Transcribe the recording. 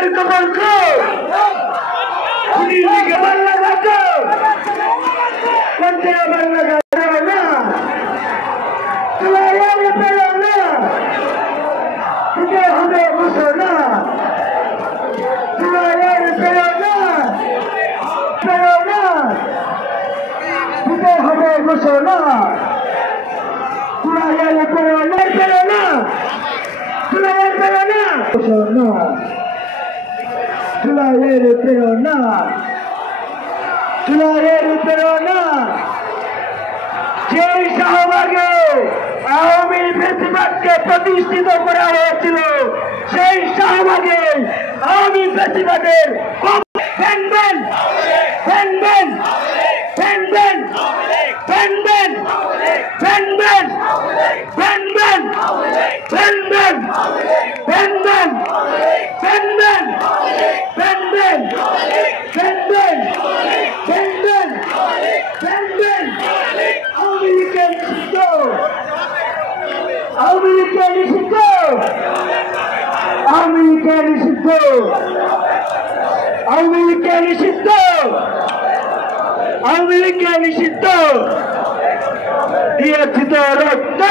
লীগের কবর খুব লীগে বাংলা গাছো কোনটা বাংলা গাছো না তুলাইয়ার পেল না তুলে হবে ঘোষণা তুলাইয়ার পেল না তুলে হবে ঘোষণা তুলাইয়ার পেল না তুলাইয়ার পেল না ঘোষণা তুলাইয়ের প্রেরণা তুলাইয়ের প্রেরণা যেই শাহবাগে আওয়ামী ফ্যাসিবাদকে প্রতিষ্ঠিত করা হয়েছিল সেই শাহবাগে আওয়ামী ফ্যাসিবাদের ফ্যানবেন ফ্যানবেন ফ্যানবেন ফ্যানবেন ফ্যানবেন ফ্যানবেন ফ্যানবেন ফ্যানবেন ফ্যানবেন ফ্যানবেন ফ্যানবেন ফ্যানবেন ফ্যানবেন আওয়ামী লীগকে নিষিদ্ধ আওয়ামী লীগকে নিষিদ্ধ আওয়ামী লীগকে নিষিদ্ধ আওয়ামী লীগকে নিষিদ্ধ আওয়ামী লীগকে নিষিদ্ধ দিয়েছি তো রক্ত